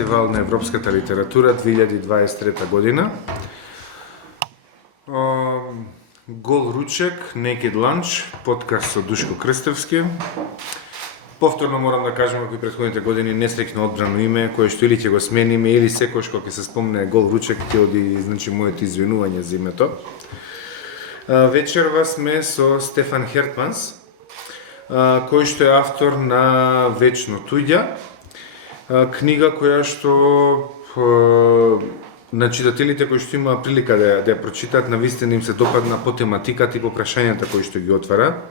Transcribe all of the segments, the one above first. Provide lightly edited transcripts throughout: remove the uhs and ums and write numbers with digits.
фестивал на европската литература 2023 година. Гол ручек, Naked Lunch, подкаст со Душко Крстевски. Повторно морам да кажам, ако и претходните години не срекна одбрано име, кое што или ќе го смениме, или секојаш кога ќе се спомне Гол ручек, ќе оди, значи, моето извинување за името. Вечерва сме со Стефан Хертманс, кој што е автор на Вечно туѓа, книга која што на читателите кои што имаа прилика да ја прочитаат, навистина им се допадна по тематиката и по прашањата кои што ги отвара.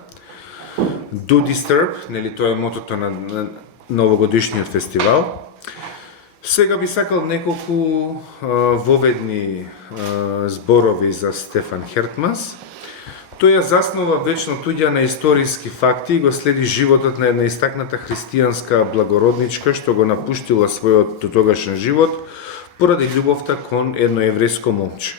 Do Disturb, нели тоа е мотото на новогодишниот фестивал. Сега би сакал неколку воведни зборови за Стефан Хертманс. Тој ја заснова Вечно туѓа на историски факти и го следи животот на една истакната христијанска благородничка што го напуштила својот дотогашен живот поради љубовта кон едно еврејско момче.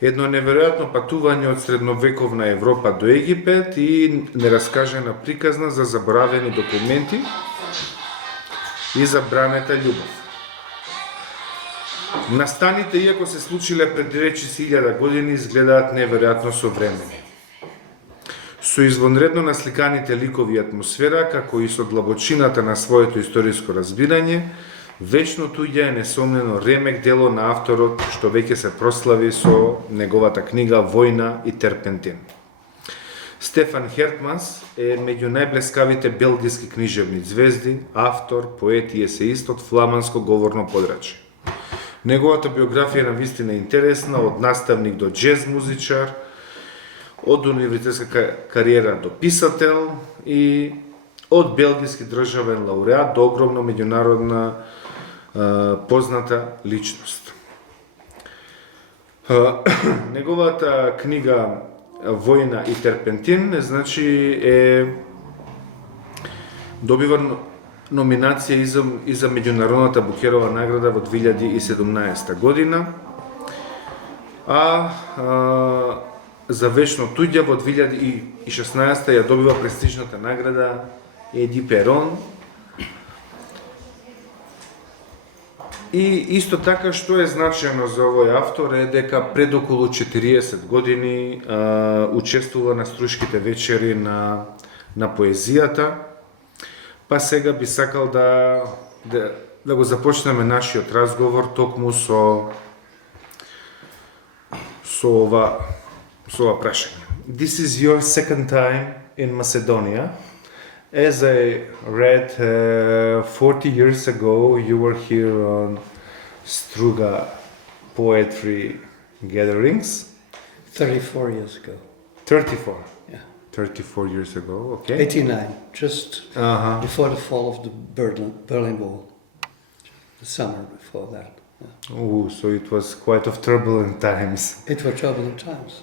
Едно неверојатно патување од средновековна Европа до Египет и нераскажена приказна за заборавени документи и забранета љубов. Настаните, иако се случиле пред речиси 1000 години, изгледаат неверојатно современи. Со извонредно насликаните ликови и атмосфера, како и со длабочината на своето историско разбирање, Вечно туѓа е несомнено ремек дело на авторот што веќе се прослави со неговата книга Војна и терпентин. Стефан Хертманс е меѓу најблескавите белгиски книжевни звезди, автор, поет и есеист од фламанско говорно подрачје. Неговата биографија е навистина интересна, од наставник до џез музичар, од универзитетска кариера до писател и од белгиски државен лауреат до огромно меѓународна позната личност. Неговата книга Војна и терпентин, значи, добива номинација и за меѓународната Букерова награда во 2017 година, а за Вечно туѓа во 2016 ја добива престижната награда Еди Перон. И исто така што е значајно за овој автор е дека пред околу 40 години учествува на Струшките вечери на поезијата, па сега би сакал да го започнеме нашиот разговор токму со ова прашање. This is your second time in Macedonia. As I read, 40 years ago you were here on Struga poetry gatherings. 34 years ago. 34? Yeah. 34 years ago, okay. 89, just before the fall of the Berlin Wall. The summer before that. Yeah. Oh, so it was quite of turbulent times. It were turbulent times.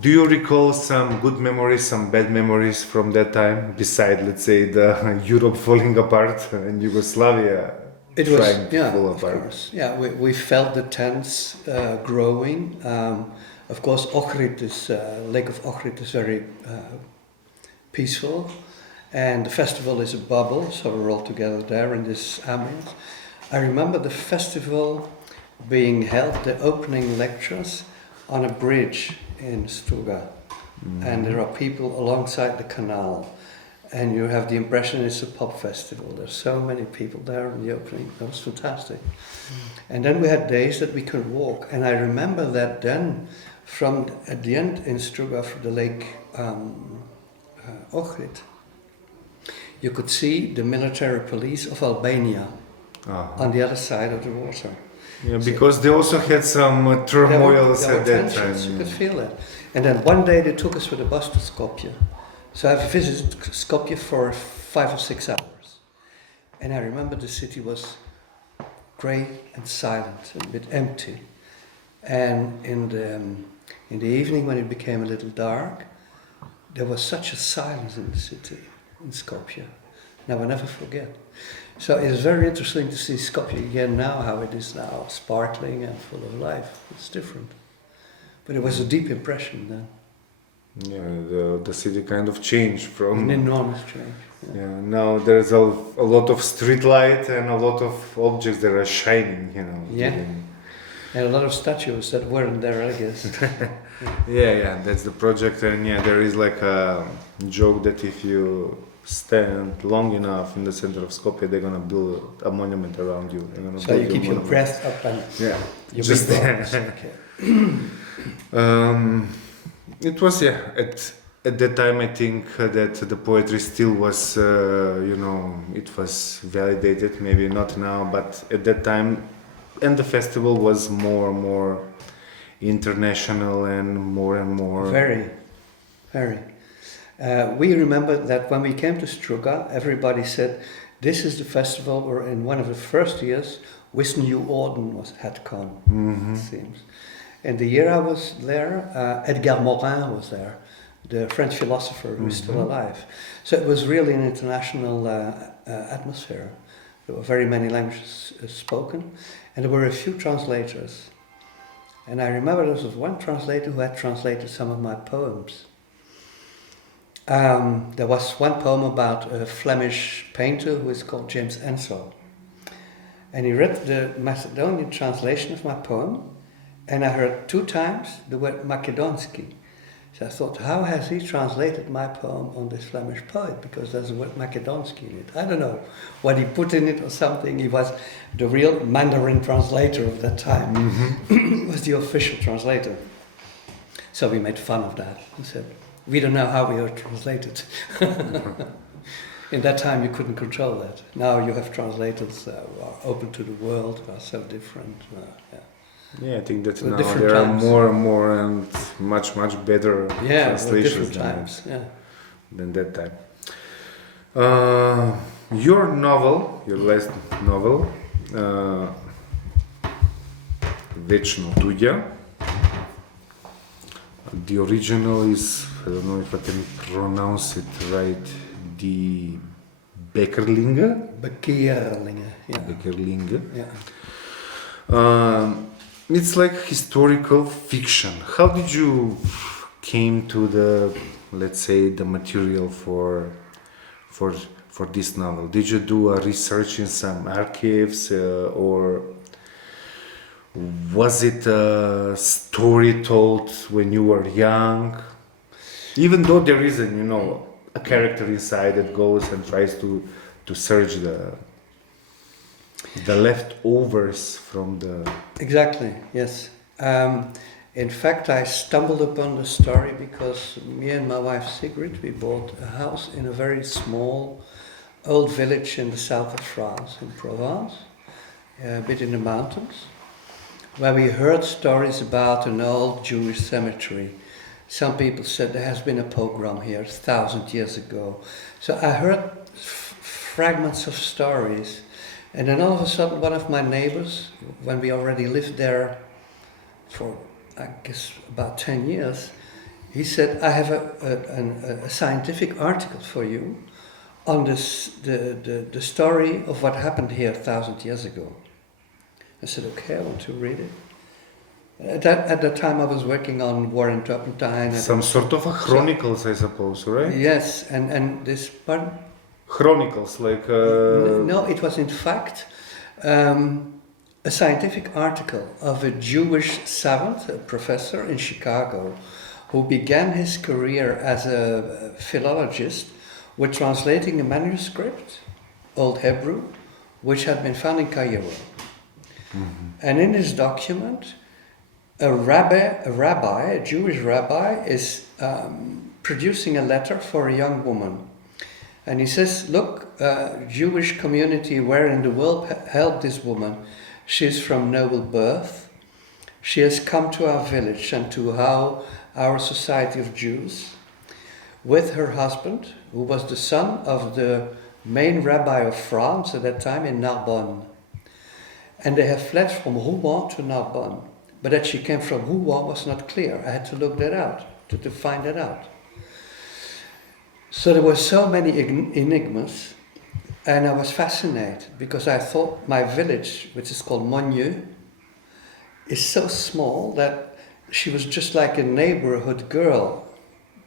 Do you recall some good memories, some bad memories from that time, beside, let's say, the Europe falling apart and Yugoslavia trying to fall apart? Of course. Yeah, we felt the tents growing. Of course, Ohrid Lake of Ohrid is very peaceful, and the festival is a bubble, so we're all together there in this ambience. I remember the festival being held, the opening lectures, on a bridge in Struga, and there are people alongside the canal, and you have the impression it's a pop festival. There's so many people there in the opening. That was fantastic. And then we had days that we could walk, and I remember that then from at the end in Struga, from the lake Ohrid, you could see the military police of Albania on the other side of the water. Yeah, because they also had some turmoils there were at that tensions, time. you could feel that. And then one day they took us with a bus to Skopje. So I visited Skopje for 5 or 6 hours. And I remember the city was grey and silent, a bit empty. And in the evening, when it became a little dark, there was such a silence in the city, in Skopje. And I will never forget. So it is very interesting to see Skopje again now, how it is now, sparkling and full of life. It's different. But it was a deep impression then. Yeah, the city kind of changed An from. enormous change. Yeah, now there's a lot of street light and a lot of objects that are shining, Yeah. And a lot of statues that weren't there, I guess. Yeah, that's the project, and yeah, there is like a joke that if you stand long enough in the center of Skopje, they're gonna build a monument around you. They're gonna So build you keep your monument. breath up and Yeah, your just big bones. Okay. it was at that time I think that the poetry still was it was validated, maybe not now, but at that time, and the festival was more international and more. Very, very. We remember that when we came to Struga, everybody said, this is the festival where in one of the first years, Wis New Orden had come, it seems. And the year I was there, Edgar Morin was there, the French philosopher who's still alive. So it was really an international atmosphere. There were very many languages spoken, and there were a few translators. And I remember there was one translator who had translated some of my poems. There was one poem about a Flemish painter who is called James Ensor. And he read the Macedonian translation of my poem, and I heard 2 times the word Macedonski. So I thought, how has he translated my poem on this Flemish poet? Because there's the word Macedonski in it. I don't know what he put in it or something. He was the real Mandarin translator of that time. He was the official translator. So we made fun of that and said, we don't know how we are translated. In that time you couldn't control that. Now you have translators who are open to the world, who are so different. Yeah, I think that With now different there times. are more and more and much better translations different times. Yeah. than that time. Your last novel, Џебно tuđa. The original is, I don't know if I can pronounce it right, the Bekerlinge. Bekeerlinge. Yeah. Bekerlinge. Yeah. It's like historical fiction. How did you came to the material for this novel? Did you do a research in some archives or was it a story told when you were young? Even though there is a character inside that goes and tries to search the leftovers from the... Exactly, yes. In fact, I stumbled upon the story because me and my wife Sigrid, we bought a house in a very small old village in the south of France, in Provence, a bit in the mountains, where we heard stories about an old Jewish cemetery. Some people said there has been a pogrom here 1,000 years ago. So I heard fragments of stories. And then all of a sudden, one of my neighbors, when we already lived there for, I guess, about 10 years, he said, I have a scientific article for you on the story of what happened here 1,000 years ago. I said, okay, I want to read it. At that time, I was working on War in Turpentine. Some sort of a chronicles, I suppose, right? Yes, and this part... Chronicles, like... No, it was in fact a scientific article of a Jewish savant, a professor in Chicago, who began his career as a philologist with translating a manuscript, Old Hebrew, which had been found in Cairo. And in this document, a Jewish rabbi, is producing a letter for a young woman. And he says, look, Jewish community, where in the world help this woman? She's from noble birth. She has come to our village and to our society of Jews with her husband, who was the son of the main rabbi of France at that time in Narbonne. And they have fled from Rouen to Narbonne. But that she came from Rouen was not clear. I had to look that out, to find that out. So there were so many enigmas, and I was fascinated because I thought my village, which is called Monnieu, is so small that she was just like a neighborhood girl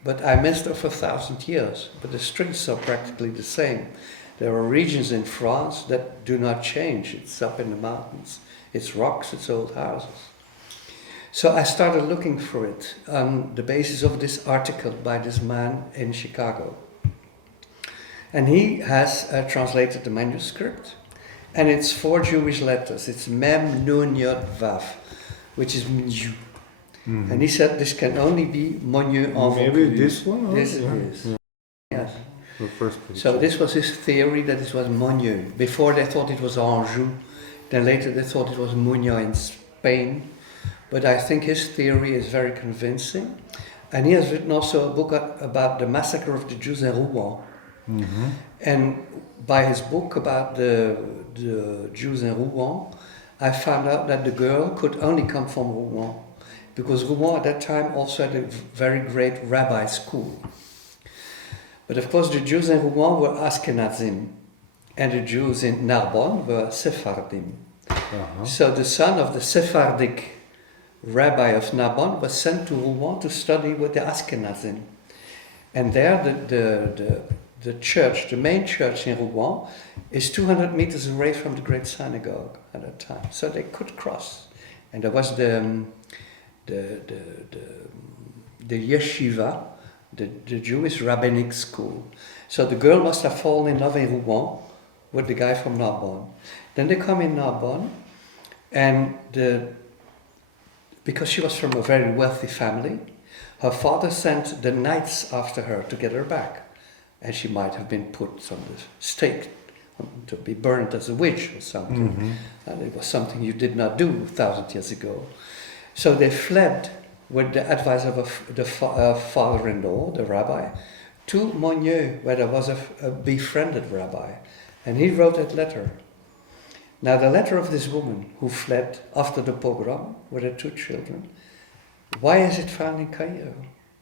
but I missed her for 1,000 years. But the streets are practically the same. There are regions in France that do not change. It's up in the mountains. It's rocks, it's old houses. So I started looking for it on the basis of this article by this man in Chicago. And he has translated the manuscript, and it's 4 Jewish letters. It's Mem, Nun, Yod, Vav, which is Mnju. Mm-hmm. And he said this can only be Monyu en Maybe this one? This it is. Yeah. Yes. The first page. So this was his theory that it was Monyu. Before they thought it was Anjou, then later they thought it was Muño in Spain. But I think his theory is very convincing. And he has written also a book about the massacre of the Jews in Rouen. Mm-hmm. And by his book about the Jews in Rouen, I found out that the girl could only come from Rouen, because Rouen at that time also had a very great rabbi school. But of course the Jews in Rouen were Ashkenazim, and the Jews in Narbonne were Sephardim. Uh-huh. So the son of the Sephardic rabbi of Narbonne was sent to Rouen to study with the Ashkenazim. And there the church, the main church in Rouen, is 200 meters away from the great synagogue at that time. So they could cross. And there was the yeshiva, the Jewish rabbinic school. So the girl must have fallen in love in Rouen with the guy from Narbonne. Then they come in Narbonne, and because she was from a very wealthy family, her father sent the knights after her to get her back. And she might have been put on the stake to be burned as a witch or something. Mm-hmm. And it was something you did not do 1,000 years ago. So they fled with the advice of the father-in-law, the rabbi, to Monnieu, where there was a befriended rabbi. And he wrote that letter. Now the letter of this woman who fled after the pogrom with her 2 children, why is it found in Cairo?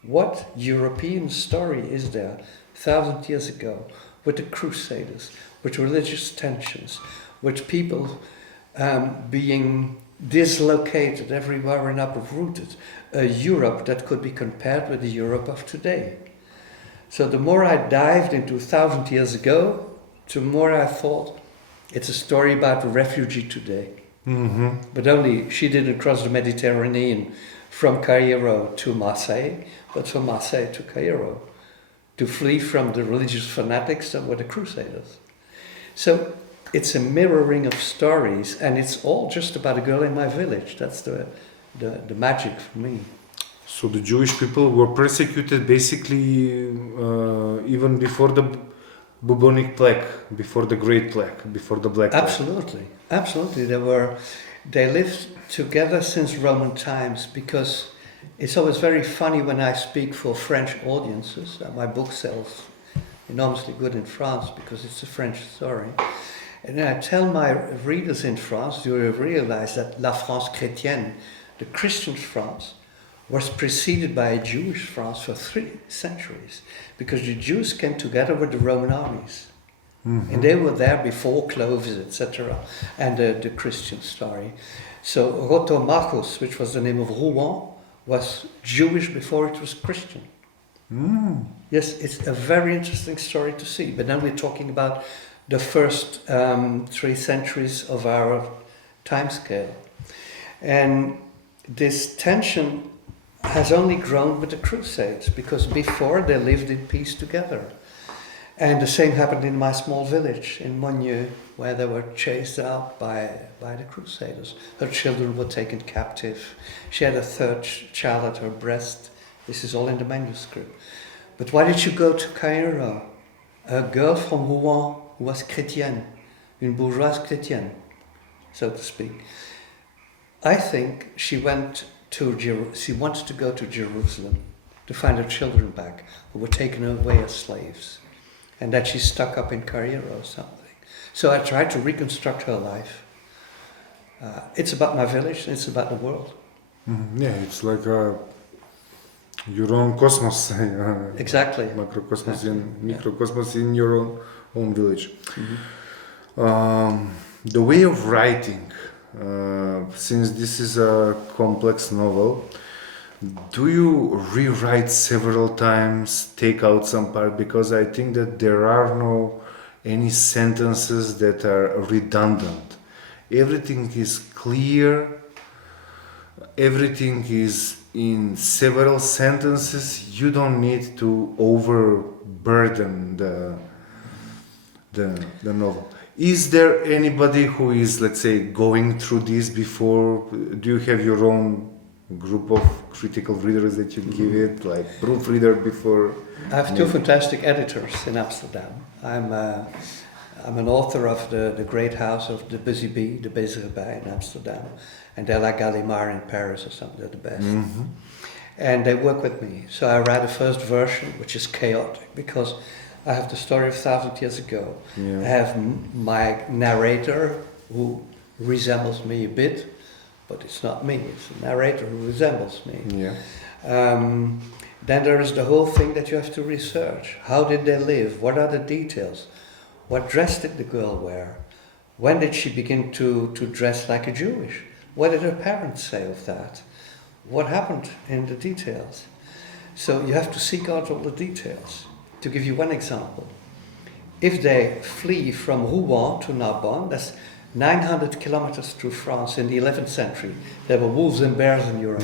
What European story is there 1,000 years ago with the Crusaders, with religious tensions, with people being dislocated everywhere and uprooted, a Europe that could be compared with the Europe of today? So the more I dived into 1,000 years ago, the more I thought it's a story about a refugee today. Mm-hmm. But only she didn't cross the Mediterranean from Cairo to Marseille, but from Marseille to Cairo, to flee from the religious fanatics that were the Crusaders. So it's a mirroring of stories, and it's all just about a girl in my village. That's the magic for me. So the Jewish people were persecuted basically even before the bubonic plague, before the Great Plague, before the Black Plague. Absolutely. They lived together since Roman times, because it's always very funny when I speak for French audiences. My book sells enormously good in France because it's a French story. And I tell my readers in France, do you realize that La France chrétienne, the Christian France, was preceded by a Jewish France for 3 centuries, because the Jews came together with the Roman armies. Mm-hmm. And they were there before Clovis, etc., and the Christian story. So Rotomachus, which was the name of Rouen, was Jewish before it was Christian. Mm. Yes, it's a very interesting story to see. But then we're talking about the first 3 centuries of our time scale. And this tension has only grown with the Crusades, because before they lived in peace together. And the same happened in my small village in Monnieu, where they were chased out by the Crusaders. Her children were taken captive. She had a 3rd child at her breast. This is all in the manuscript. But why did you go to Cairo? A girl from Rouen who was chrétienne, une bourgeoise chrétienne, so to speak. I think she wanted to go to Jerusalem to find her children back, who were taken away as slaves, and that she stuck up in Cairo or something. So I tried to reconstruct her life. It's about my village, and it's about the world. Mm-hmm. Yeah, it's like your own cosmos. Exactly. Macrocosmos and microcosmos in your own village. Mm-hmm. The way of writing, since this is a complex novel, Do you rewrite several times, take out some part? Because I think that there are no any sentences that are redundant. Everything is clear. Everything is in several sentences. You don't need to overburden the novel. Is there anybody who is, let's say, going through this before? Do you have your own group of critical readers that you give it, like proofreader before? I have two fantastic editors in Amsterdam. I'm an author of the great house of the Busy Bee, the Bezige Bij in Amsterdam, and De la Gallimard in Paris or something. They're the best. Mm-hmm. And they work with me. So I write a first version, which is chaotic, because I have the story of 1,000 years ago. Yeah. I have my narrator, who resembles me a bit, but it's not me, it's a narrator who resembles me. Yeah. Then there is the whole thing that you have to research. How did they live? What are the details? What dress did the girl wear? When did she begin to dress like a Jewish? What did her parents say of that? What happened in the details? So you have to seek out all the details. To give you one example, if they flee from Rouen to Narbonne, that's 900 kilometers through France in the 11th century. There were wolves and bears in Europe.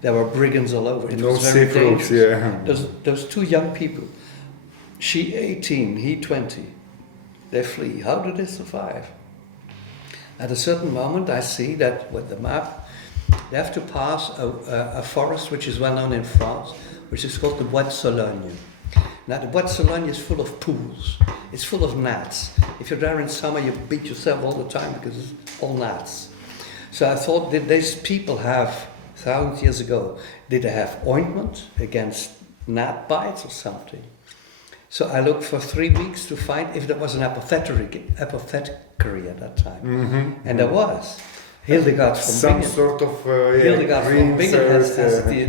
There were brigands all over. It was very dangerous. Yeah. Those two young people, she 18, he 20, they flee. How do they survive? At a certain moment I see that with the map, they have to pass a forest which is well known in France, which is called the Bois de Sologne. Now the Bois de Sologne is full of pools, it's full of gnats. If you're there in summer you beat yourself all the time because it's all gnats. So I thought, did these people have, 1,000 years ago, did they have ointment against gnat bites or something? So I looked for 3 weeks to find if there was an apothecary at that time. Mm-hmm. And there was. Hildegard from some Bingen. Sort of Hildegard from Bingen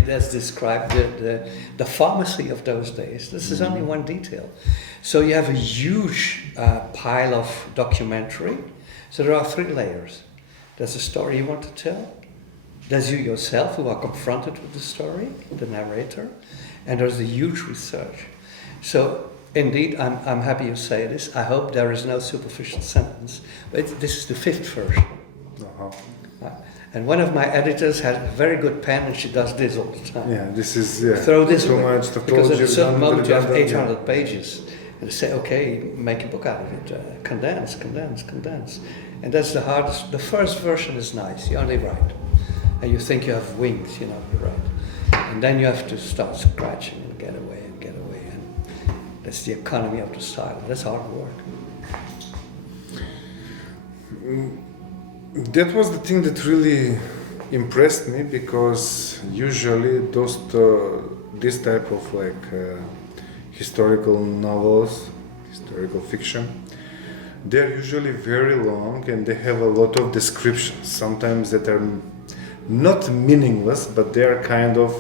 has described the pharmacy of those days. This is only one detail. So you have a huge pile of documentary. So there are 3 layers. There's a story you want to tell. There's you yourself who are confronted with the story, the narrator. And there's the huge research. So indeed, I'm happy you say this. I hope there is no superficial sentence. But this is the 5th version. Uh-huh. And one of my editors has a very good pen and she does this all the time. Yeah, this is throw this too away. much. Because at a certain moment you have 800 pages. And they say, okay, make a book out of it. Condense. And that's the hardest. The first version is nice, you only write. And you think you have wings, you write. And then you have to start scratching and get away. And that's the economy of the style. That's hard work. That was the thing that really impressed me, because usually this type of historical novels, historical fiction, they're usually very long and they have a lot of descriptions, sometimes that are not meaningless, but they are kind of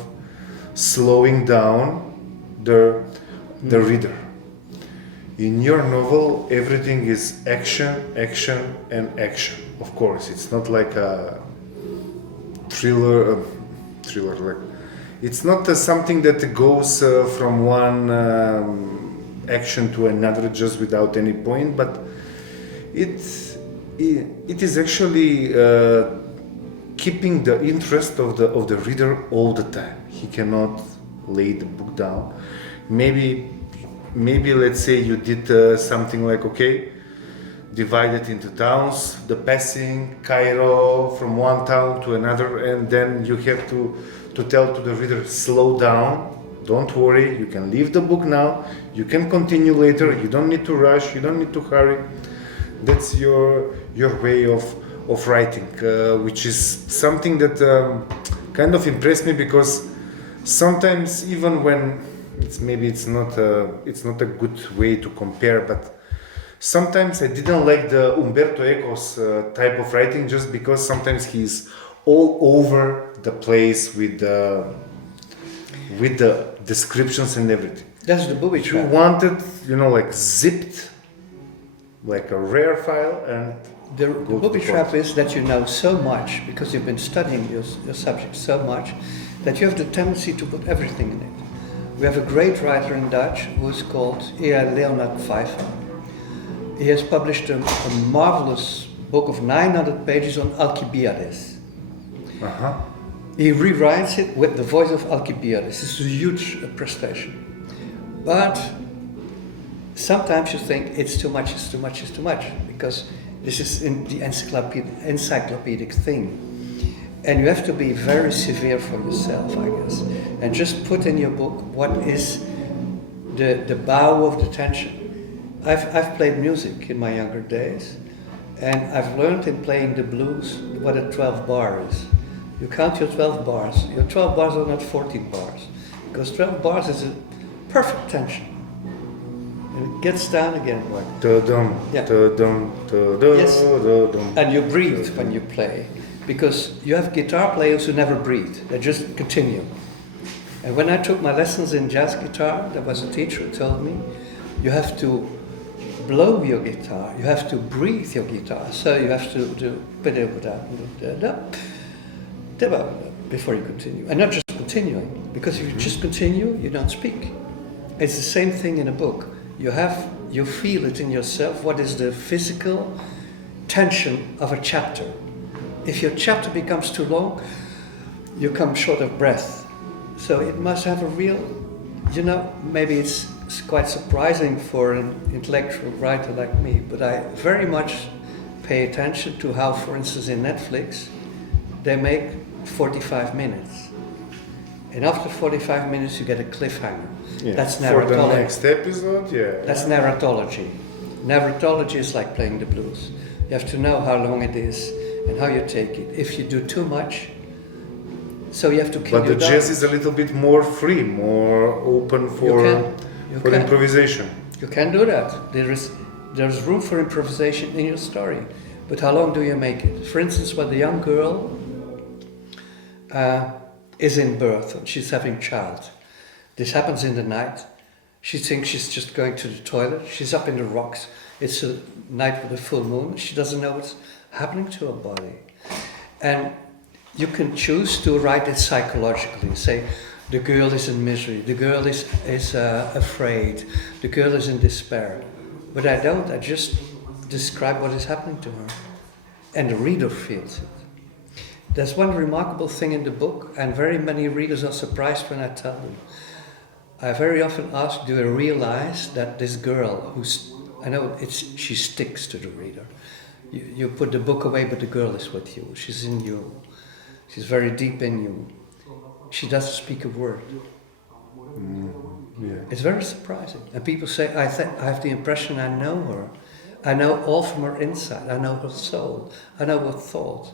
slowing down the reader. In your novel, everything is action, and action. Of course, it's not like a thriller. Like it's not something that goes from one action to another just without any point. But it is actually keeping the interest of the reader all the time. He cannot lay the book down. Maybe let's say you did something like, okay, divide it into towns, the passing, Cairo, from one town to another, and then you have to tell to the reader, slow down, don't worry, you can leave the book now, you can continue later, you don't need to rush, you don't need to hurry. That's your way of writing, which is something that kind of impressed me, because sometimes even when it's not a good way to compare, but sometimes I didn't like the Umberto Eco's type of writing, just because sometimes he's all over the place with the descriptions and everything. That's the booby trap. You wanted, like zipped, like a rare file, and the booby trap is that you know so much because you've been studying your subject so much that you have the tendency to put everything in it. We have a great writer in Dutch who is called Leonard Pfeiffer. He has published a marvelous book of 900 pages on Alcibiades. Uh-huh. He rewrites it with the voice of Alcibiades. It's a huge prestation. But sometimes you think it's too much, because this is in the encyclopedic thing. And you have to be very severe for yourself, I guess, and just put in your book what is the bow of the tension. I've played music in my younger days, and I've learned in playing the blues what a 12 bar is. You count your 12 bars. Your 12 bars are not 14 bars, because 12 bars is a perfect tension. And it gets down again. Da-dum, Yeah. da-dum, da-dum, Yes. da-dum. And you breathe when you play, because you have guitar players who never breathe. They just continue. And when I took my lessons in jazz guitar, there was a teacher who told me, you have to blow your guitar, you have to breathe your guitar. So you have to do before you continue. And not just continuing, because if you just continue, you don't speak. It's the same thing in a book. You feel it in yourself, what is the physical tension of a chapter. If your chapter becomes too long, you come short of breath. So it must have a real, maybe it's quite surprising for an intellectual writer like me, but I very much pay attention to how, for instance, in Netflix, they make 45 minutes. And after 45 minutes, you get a cliffhanger. Yeah. That's For the narratology. next episode, yeah. That's narratology. Narratology is like playing the blues. You have to know how long it is and how you take it. If you do too much, so you have to kill But your the jazz darlings. is a little bit more free, more open for You can. improvisation. You can do that. There's room for improvisation in your story. But how long do you make it? For instance, when the young girl is in birth, and she's having child. This happens in the night. She thinks she's just going to the toilet. She's up in the rocks. It's a night with a full moon. She doesn't know what's happening to her body. And you can choose to write it psychologically. Say, the girl is in misery. The girl is afraid. The girl is in despair. But I don't. I just describe what is happening to her. And the reader feels it. There's one remarkable thing in the book, and very many readers are surprised when I tell them. I very often ask, do you realize that this girl, she sticks to the reader. You put the book away, but the girl is with you. She's in you. She's very deep in you. She doesn't speak a word. Yeah. It's very surprising. And people say, I have the impression I know her. I know all from her inside. I know her soul. I know her thoughts.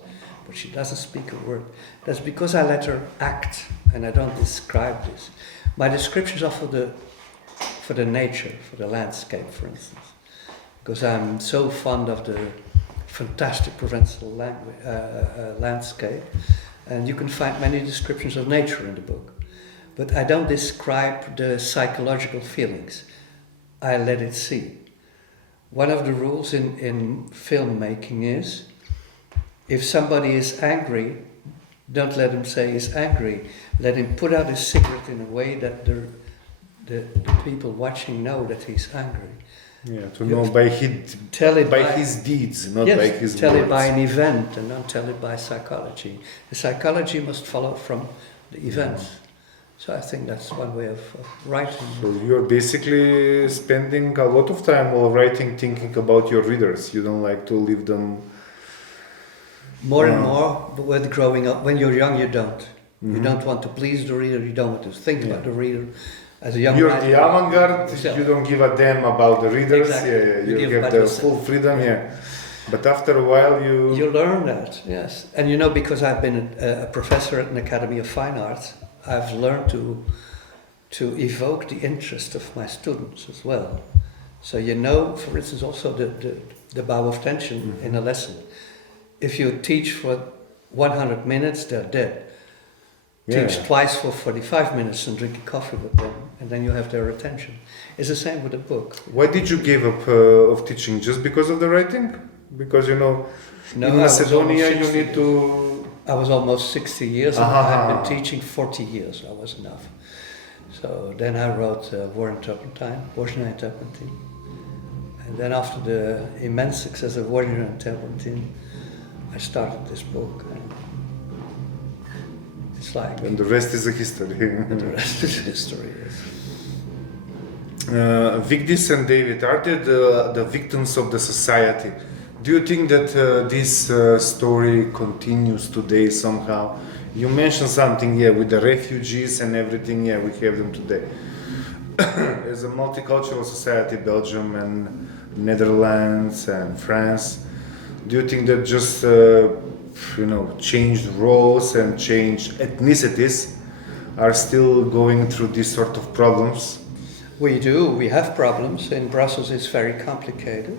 But she doesn't speak a word. That's because I let her act, and I don't describe this. My descriptions are for the nature, for the landscape, for instance. Because I'm so fond of the fantastic Provençal landscape, and you can find many descriptions of nature in the book. But I don't describe the psychological feelings. I let it see. One of the rules in filmmaking is, if somebody is angry, don't let him say he's angry. Let him put out his cigarette in a way that the people watching know that he's angry. Yeah, to know by his deeds, not by his tell words. it by an event and not tell it by psychology. The psychology must follow from the events. So I think that's one way of writing. So you're basically spending a lot of time while writing thinking about your readers. You don't like to leave them... More and more, but with growing up, when you're young, you don't. You don't want to please the reader, you don't want to think about the reader. As a young You're man, the avant-garde, you don't give a damn about the readers, Exactly. you You give give back the yourself. full freedom, But after a while you learn that, yes. And because I've been a professor at an Academy of Fine Arts, I've learned to evoke the interest of my students as well. So for instance, also the bow of tension in a lesson. If you teach for 100 minutes, they're dead. Teach twice for 45 minutes and drink a coffee with them, and then you have their attention. It's the same with a book. Why did you give up of teaching? Just because of the writing? Because in No, Macedonia I was you need to I was almost 60 years and I had been teaching 40 years. That was enough. So then I wrote War and Turpentine, Vožnja and Turpentine. And then after the immense success of Vožnja and Turpentine, I started this book. And it's like... And the rest is a history. And the rest is history, yes. Vigdis and David, are they the victims of the society? Do you think that this story continues today somehow? You mentioned something, with the refugees and everything, we have them today. As a multicultural society, Belgium and Netherlands and France, do you think that just, changed roles and changed ethnicities are still going through these sort of problems? We do. We have problems. In Brussels, it's very complicated.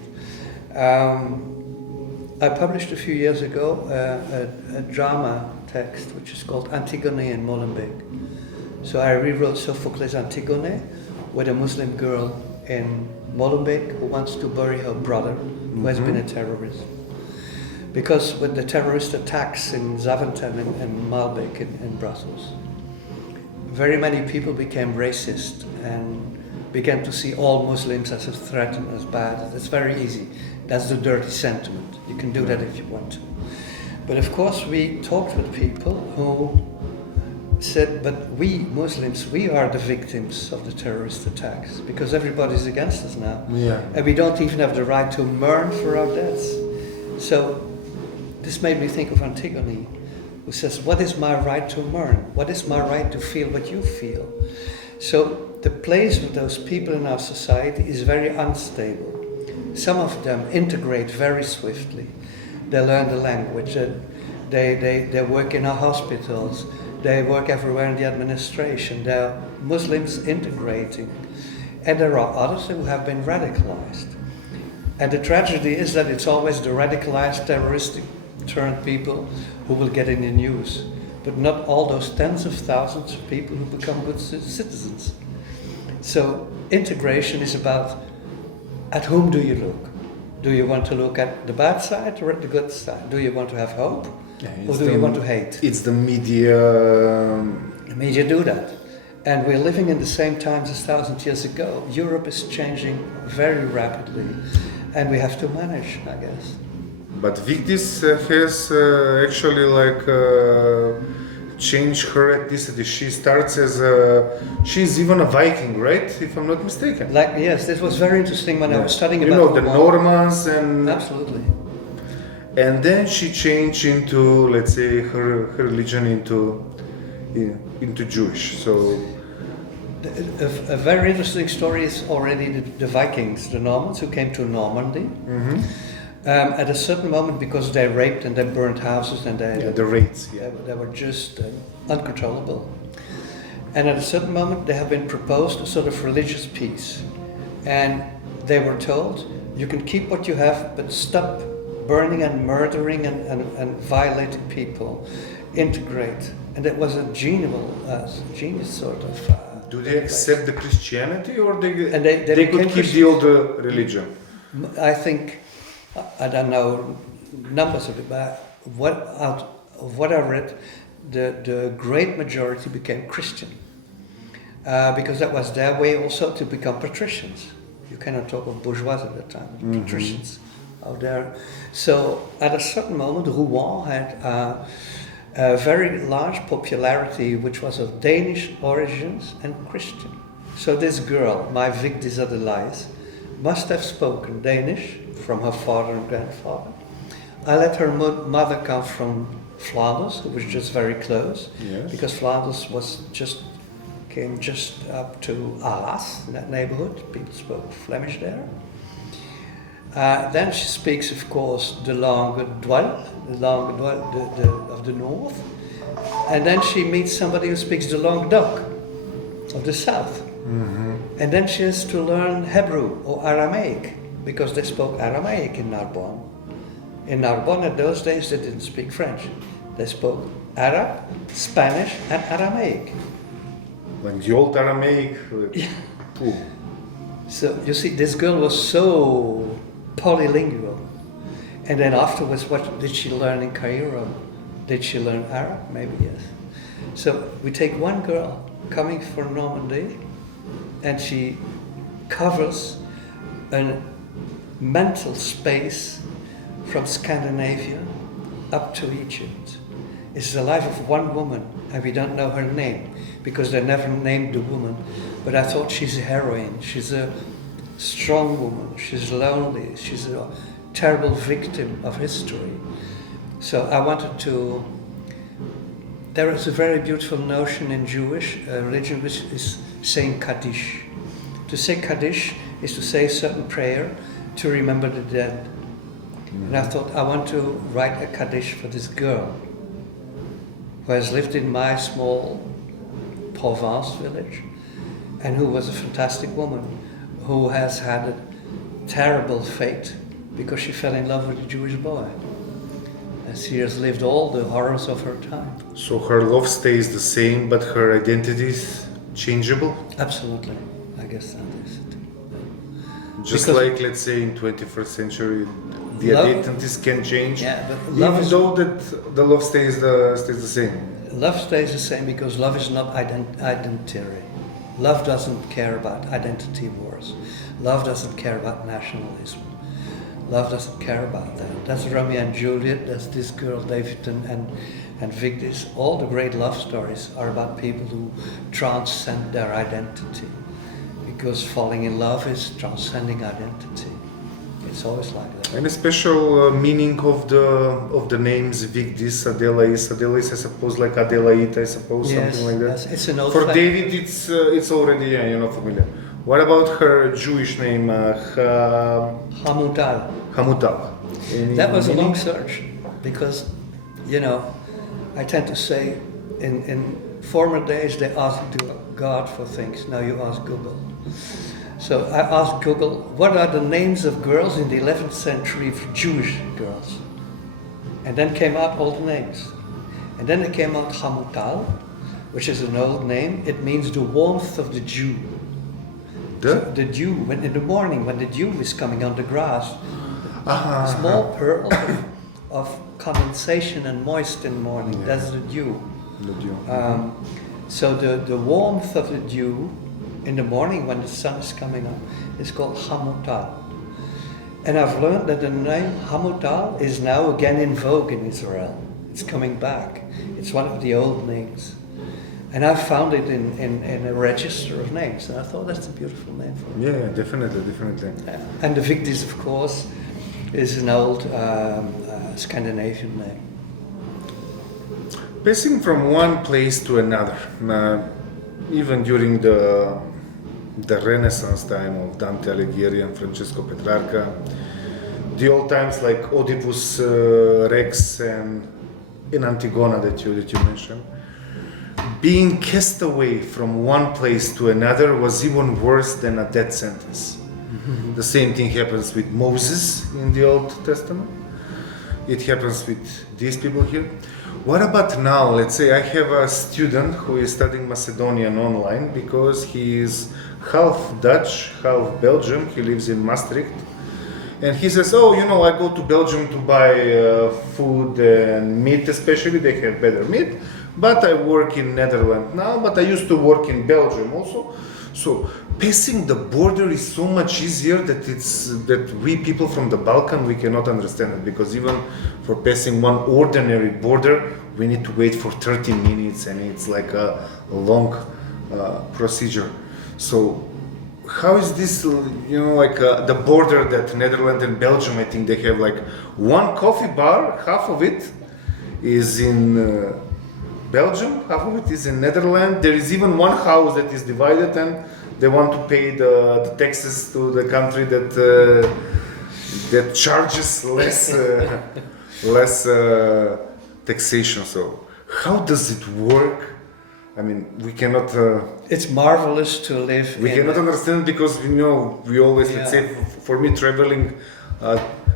I published a few years ago a drama text which is called Antigone in Molenbeek. So I rewrote Sophocles' Antigone with a Muslim girl in Molenbeek who wants to bury her brother who has been a terrorist. Because with the terrorist attacks in Zaventem and Malbeek in Brussels, very many people became racist and began to see all Muslims as a threat and as bad. That's very easy. That's the dirty sentiment. You can do that if you want to. But of course we talked with people who said, but we Muslims, we are the victims of the terrorist attacks because everybody's against us now. Yeah. And we don't even have the right to mourn for our deaths. So this made me think of Antigone, who says, what is my right to mourn? What is my right to feel what you feel? So the place with those people in our society is very unstable. Some of them integrate very swiftly. They learn the language, they work in our hospitals, they work everywhere in the administration. They're Muslims integrating. And there are others who have been radicalized. And the tragedy is that it's always the radicalized, terroristic turned people who will get in the news, but not all those tens of thousands of people who become good citizens. So integration is about, at whom do you look? Do you want to look at the bad side or at the good side? Do you want to have hope or do you want to hate? It's the media. The media do that. And we're living in the same times as 1,000 years ago. Europe is changing very rapidly and we have to manage, I guess. But Vigdis has actually changed her ethnicity. She starts as she's even a Viking, right? If I'm not mistaken. Yes, this was very interesting when I was studying about the Normans and... Absolutely. And then she changed into, let's say, her religion into Jewish. So a very interesting story is already the Vikings, the Normans who came to Normandy. Mm-hmm. At a certain moment, because they raped and they burned houses and the raids, they were just uncontrollable. And at a certain moment, they have been proposed a sort of religious peace, and they were told, you can keep what you have, but stop burning and murdering and violating people. Integrate, and it was a genius sort of. Do they accept the Christianity, or they could keep Christians. the old religion? I think. I don't know numbers of it, but out of what I read, the great majority became Christian because that was their way also to become patricians. You cannot talk of bourgeois at that time, patricians out there. So at a certain moment, Rouen had a very large popularity, which was of Danish origins and Christian. So this girl, my Vigdis of the Lies, must have spoken Danish from her father and grandfather. I let her mother come from Flanders, who was just very close, because Flanders came just up to Arras, in that neighborhood. People spoke Flemish there. Then she speaks, of course, the langue d'Oil, of the north. And then she meets somebody who speaks the langue d'Oc, of the south. Mm-hmm. And then she has to learn Hebrew or Aramaic, because they spoke Aramaic in Narbonne. In Narbonne at those days they didn't speak French. They spoke Arab, Spanish and Aramaic. Like the old Aramaic. So you see, this girl was so polylingual. And then afterwards, what did she learn in Cairo? Did she learn Arab? Maybe yes. So we take one girl coming from Normandy, and she covers a mental space from Scandinavia up to Egypt. It's the life of one woman, and we don't know her name because they never named the woman. But I thought she's a heroine. She's a strong woman. She's lonely. She's a terrible victim of history. So I wanted to. There is a very beautiful notion in Jewish religion, which is saying Kaddish. To say Kaddish is to say a certain prayer to remember the dead. And I thought, I want to write a Kaddish for this girl who has lived in my small Provence village and who was a fantastic woman who has had a terrible fate because she fell in love with a Jewish boy. And she has lived all the horrors of her time. So her love stays the same, but her identity is changeable? Absolutely, I guess that is it. Just Because like, let's say, in 21st century, the love, identities can change, yeah, but love even is, though that the love stays the same. love stays the same because love is not identitary. Love doesn't care about identity wars. Love doesn't care about nationalism. Love doesn't care about that. That's Romeo and Juliet, that's this girl, David and Vigdis. All the great love stories are about people who transcend their identity. Because falling in love is transcending identity. It's always like that. And a special meaning of the names Vigdis, Adelais. Adelais, I suppose, like Adelaide, I suppose, Yes, something like that. yes, it's an old For fact. David, it's already familiar. What about her Jewish name, Hamutal. Hamutal? That was a long search because, I tend to say in former days they asked God for things. Now you ask Google. So I asked Google, what are the names of girls in the 11th century for Jewish girls? And then came out all the names. And then it came out Hamutal, which is an old name. It means the warmth of the dew. The dew, when in the morning, when the dew is coming on the grass, small pearls of condensation and moist in the morning, that's the dew. The dew. So the warmth of the dew in the morning when the sun is coming up is called Hamutal. And I've learned that the name Hamutal is now again in vogue in Israel. It's coming back. It's one of the old names. And I found it in a register of names, and I thought that's a beautiful name for it. Yeah, definitely. Yeah. And the Vigdis, of course, is an old Scandinavian name. Passing from one place to another, even during the Renaissance time of Dante Alighieri and Francesco Petrarca, the old times like Oedipus Rex and in Antigona that you mentioned, being cast away from one place to another was even worse than a death sentence. Mm-hmm. The same thing happens with Moses in the Old Testament. It happens with these people here. What about now? Let's say I have a student who is studying Macedonian online because he is half Dutch, half Belgium. He lives in Maastricht. And he says, I go to Belgium to buy food and meat especially. They have better meat. But I work in Netherlands now, but I used to work in Belgium also. So passing the border is so much easier that we people from the Balkan, we cannot understand it, because even for passing one ordinary border, we need to wait for 30 minutes and it's like a long procedure. So how is this, the border that Netherlands and Belgium, I think they have like one coffee bar, half of it is in Belgium, half of it is in Netherlands. There is even one house that is divided and they want to pay the taxes to the country that charges less taxation. So how does it work? I mean, we cannot. It's marvelous to live. We cannot understand because we always, let's say, for me traveling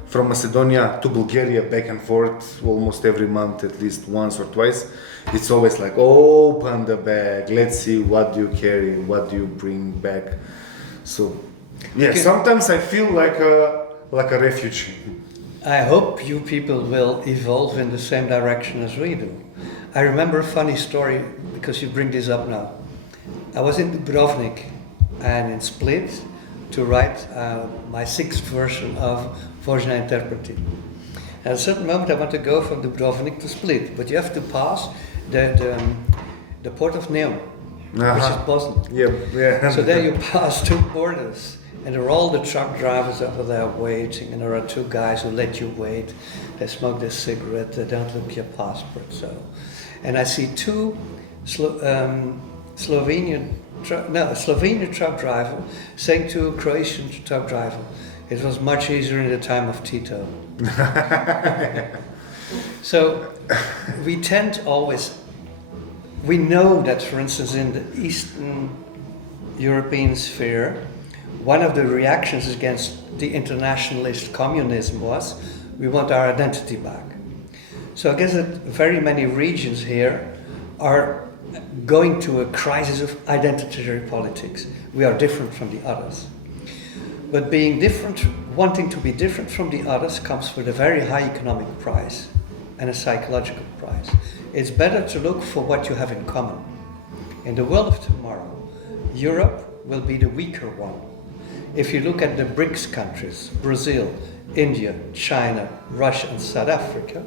from Macedonia to Bulgaria back and forth almost every month, at least once or twice. It's always like, open the bag, let's see what do you carry, what do you bring back. So, sometimes I feel like a refugee. I hope you people will evolve in the same direction as we do. I remember a funny story, because you bring this up now. I was in Dubrovnik and in Split to write my sixth version of Vožnja Interpreti. At a certain moment I want to go from Dubrovnik to Split, but you have to pass the port of Neum, which is Bosnia. Yeah. So there you pass two borders, and there are all the truck drivers over there waiting, and there are two guys who let you wait. They smoke their cigarette, they don't look at your passport. And I see two Slovenian truck driver saying to a Croatian truck driver, "It was much easier in the time of Tito." So we tend always, we know that, for instance, in the Eastern European sphere, one of the reactions against the internationalist communism was, we want our identity back. So I guess that very many regions here are going to a crisis of identitary politics. We are different from the others. But being different, wanting to be different from the others, comes with a very high economic price and a psychological price. It's better to look for what you have in common. In the world of tomorrow, Europe will be the weaker one. If you look at the BRICS countries, Brazil, India, China, Russia and South Africa,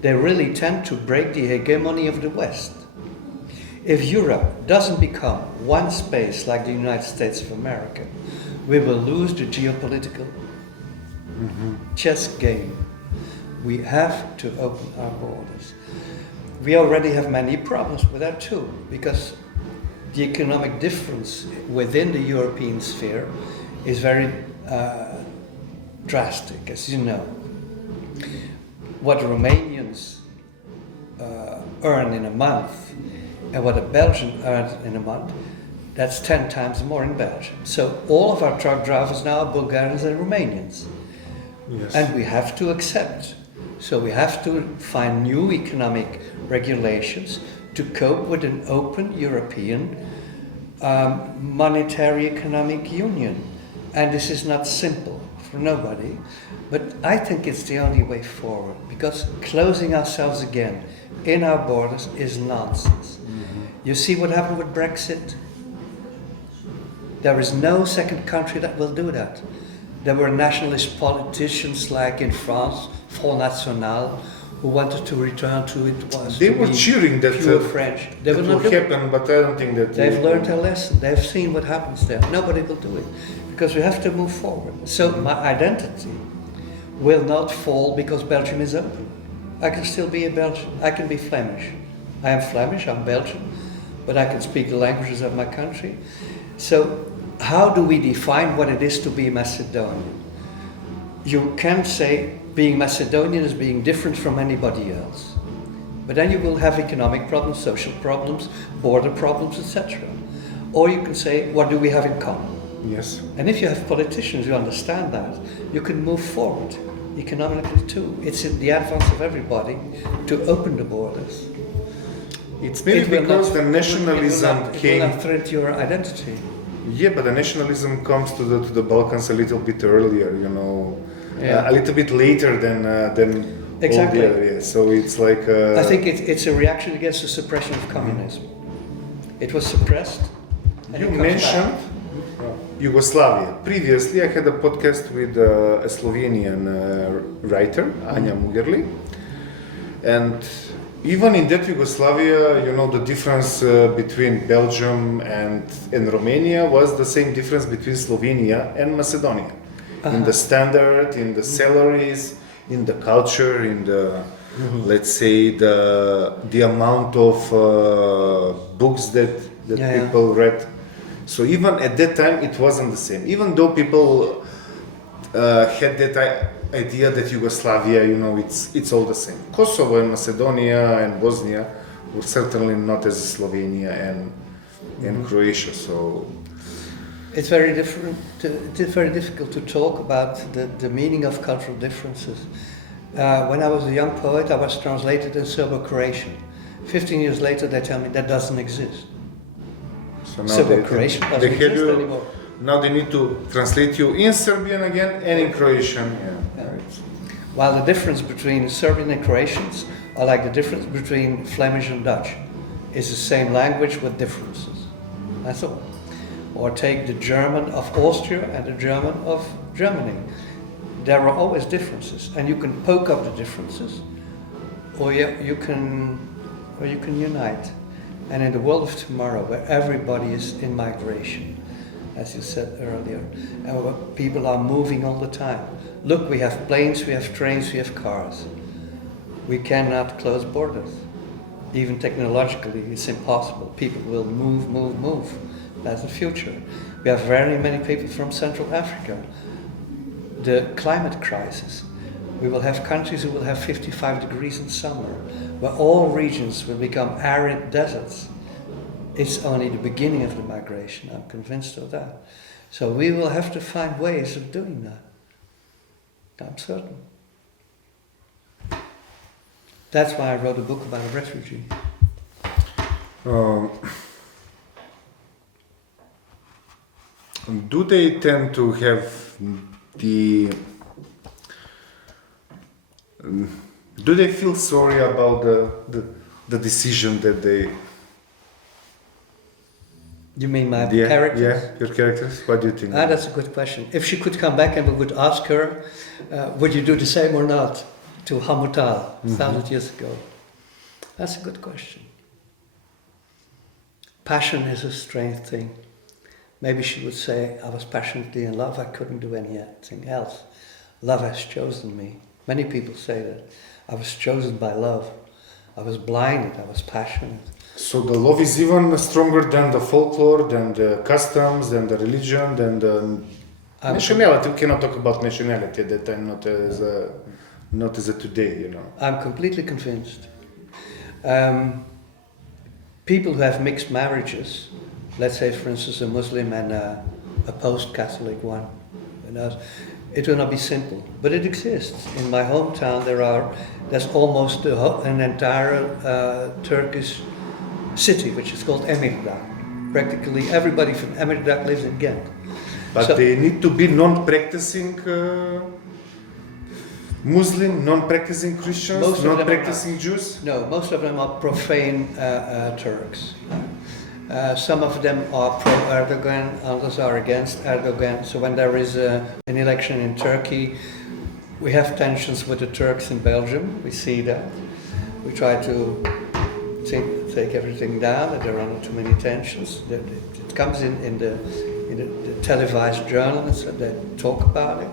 they really tend to break the hegemony of the West. If Europe doesn't become one space like the United States of America, we will lose the geopolitical chess game. We have to open our borders. We already have many problems with that too, because the economic difference within the European sphere is very drastic, as you know. What Romanians earn in a month and what a Belgian earns in a month, that's 10 times more in Belgium. So all of our truck drivers now are Bulgarians and Romanians. Yes. And we have to accept. So we have to find new economic regulations to cope with an open European monetary economic union. And this is not simple for nobody, but I think it's the only way forward, because closing ourselves again in our borders is nonsense. You see what happened with Brexit? There is no second country that will do that. There were nationalist politicians like in France, Front National, who wanted to return to it was They were cheering that pure French. They will not do it. happen, but I don't think that They've learned a lesson. They've seen what happens there. Nobody will do it because we have to move forward. So my identity will not fall because Belgium is open. I can still be a Belgian. I can be Flemish. I am Flemish, I'm Belgian, but I can speak the languages of my country. So how do we define what it is to be Macedonian? You can say being Macedonian is being different from anybody else. But then you will have economic problems, social problems, border problems, etc. Or you can say, what do we have in common? Yes. And if you have politicians who understand that, you can move forward economically too. It's in the advance of everybody to open the borders. It's maybe because the nationalism it will came. not threat your identity. Yeah, but the nationalism comes to the Balkans a little bit earlier, you know, a little bit later than Exactly. all the other years. So it's like. I think it's a reaction against the suppression of communism. It was suppressed. And You it comes mentioned back. Yugoslavia. Previously, I had a podcast with a Slovenian writer, Anja Mugerli, and even in that Yugoslavia, you know, the difference between Belgium and Romania was the same difference between Slovenia and Macedonia. In the standard, in the salaries, in the culture, in the, let's say, the amount of books that people read. So even at that time, it wasn't the same. Even though people had that idea that Yugoslavia, you know, it's all the same. Kosovo and Macedonia and Bosnia were certainly not as Slovenia and Croatia. So It's very different. It's very difficult to talk about the meaning of cultural differences. When I was a young poet, I was translated in Serbo-Croatian. 15 years later, they tell me that doesn't exist. So now Serbo-Croatian doesn't exist anymore. Now they need to translate you in Serbian again and in Croatian. Yeah. Yeah. While the difference between Serbian and Croatians are like the difference between Flemish and Dutch. It's the same language with differences. That's all. Or take the German of Austria and the German of Germany. There are always differences, and you can poke up the differences, or you can unite. And in the world of tomorrow, where everybody is in migration, as you said earlier, and where people are moving all the time. Look, we have planes, we have trains, we have cars. We cannot close borders. Even technologically, it's impossible. People will move. That's the future. We have very many people from Central Africa. The climate crisis. We will have countries who will have 55 degrees in summer, where all regions will become arid deserts. It's only the beginning of the migration, I'm convinced of that. So we will have to find ways of doing that. I'm certain. That's why I wrote a book about a refugee. Do they tend to have do they feel sorry about the decision that they... You mean my characters? Yeah, your characters. What do you think? That's a good question. If she could come back and we would ask her, would you do the same or not to Hamutal 1,000 years ago? That's a good question. Passion is a strange thing. Maybe she would say, I was passionately in love, I couldn't do anything else. Love has chosen me. Many people say that. I was chosen by love. I was blinded, I was passionate. So the love is even stronger than the folklore, than the customs, than the religion, than the nationality. We cannot talk about nationality at that time, not as a today, you know. I'm completely convinced. People who have mixed marriages, let's say for instance a Muslim and a post-Catholic one, it will not be simple, but it exists. In my hometown there's almost an entire Turkish city which is called Emirdağ. Practically everybody from Emirdağ lives in Ghent. But they need to be non-practicing Muslim, non-practicing Christians, non-practicing Jews? No, most of them are profane Turks. Some of them are pro-Erdogan, others are against Erdogan. So when there is an election in Turkey, we have tensions with the Turks in Belgium. We see that. We try to take everything down, and there are not too many tensions. It comes in the televised journals, and they talk about it.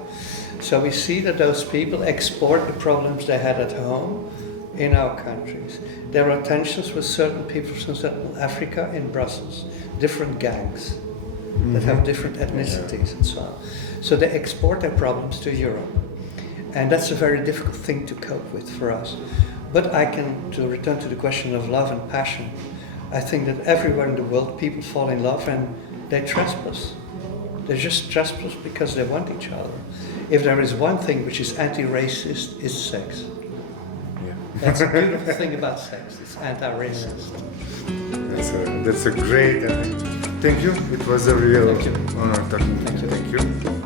So we see that those people export the problems they had at home in our countries. There are tensions with certain people from Central Africa in Brussels, different gangs that have different ethnicities and so on. So they export their problems to Europe. And that's a very difficult thing to cope with for us. But to return to the question of love and passion, I think that everywhere in the world people fall in love and they trespass. They just trespass because they want each other. If there is one thing which is anti-racist, it's sex. Yeah. That's a beautiful thing about sex. It's anti-racist. That's a great. Thank you. It was a real honor talking to you. Thank you. Thank you.